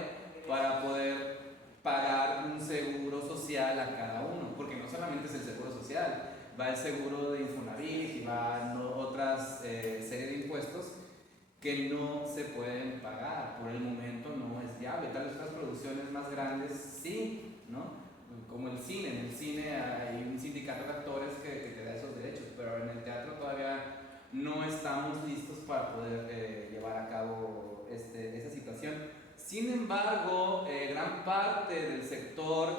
para poder pagar un seguro social a cada uno, porque no solamente es el seguro social, va el seguro de Infonavit y van otras serie de impuestos que no se pueden pagar, por el momento no es viable. Tal vez otras producciones más grandes sí, ¿no? Como el cine. En el cine hay un sindicato de actores que te da esos derechos, pero en el teatro todavía no estamos listos para poder llevar a cabo esa situación. Sin embargo, gran parte del sector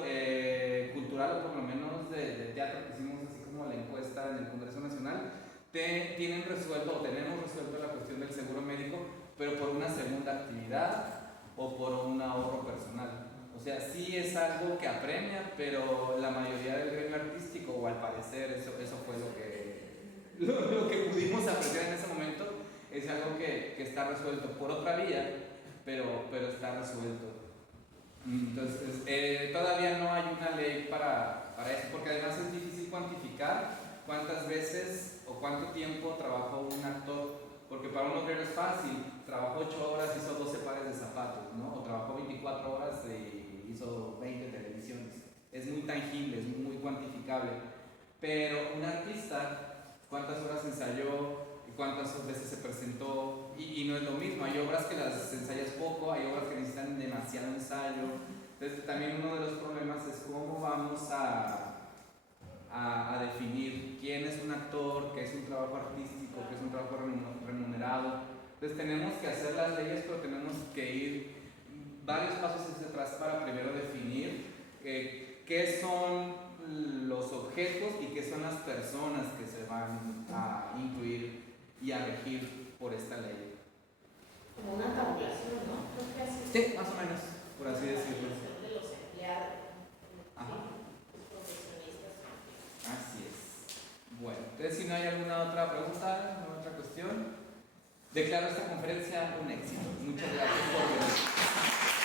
cultural, o por lo menos de teatro, que hicimos así como la encuesta en el Congreso Nacional, tienen resuelto o tenemos resuelto la cuestión del seguro médico, pero por una segunda actividad o por un ahorro personal. O sea, sí es algo que apremia, pero la mayoría del gremio artístico, o al parecer eso fue lo que pudimos apreciar en ese momento, es algo que está resuelto por otra vía, pero está resuelto. Entonces, todavía no hay una ley para eso, porque además es difícil cuantificar cuántas veces o cuánto tiempo trabajó un actor. Porque para un obrero es fácil, trabajó 8 horas, hizo 12 pares de zapatos, ¿no? O trabajó 24 horas y hizo 20 televisiones. Es muy tangible, es muy cuantificable. Pero un artista, ¿cuántas horas ensayó? ¿Cuántas veces se presentó? Y no es lo mismo, hay obras que las ensayas poco, hay obras que necesitan demasiado ensayo. Entonces también uno de los problemas es cómo vamos a definir quién es un actor, qué es un trabajo artístico, qué es un trabajo remunerado. Entonces tenemos que hacer las leyes, pero tenemos que ir varios pasos hacia atrás para primero definir qué son los objetos y qué son las personas que se van a incluir y a regir por esta ley. Como una tabulación, ¿no? Creo que así Sí, más o menos, por así decirlo. de los empleados. Ajá. Los profesionistas. Así es. Bueno, entonces si no hay alguna otra pregunta, alguna otra cuestión, declaro esta conferencia un éxito. Muchas gracias por venir.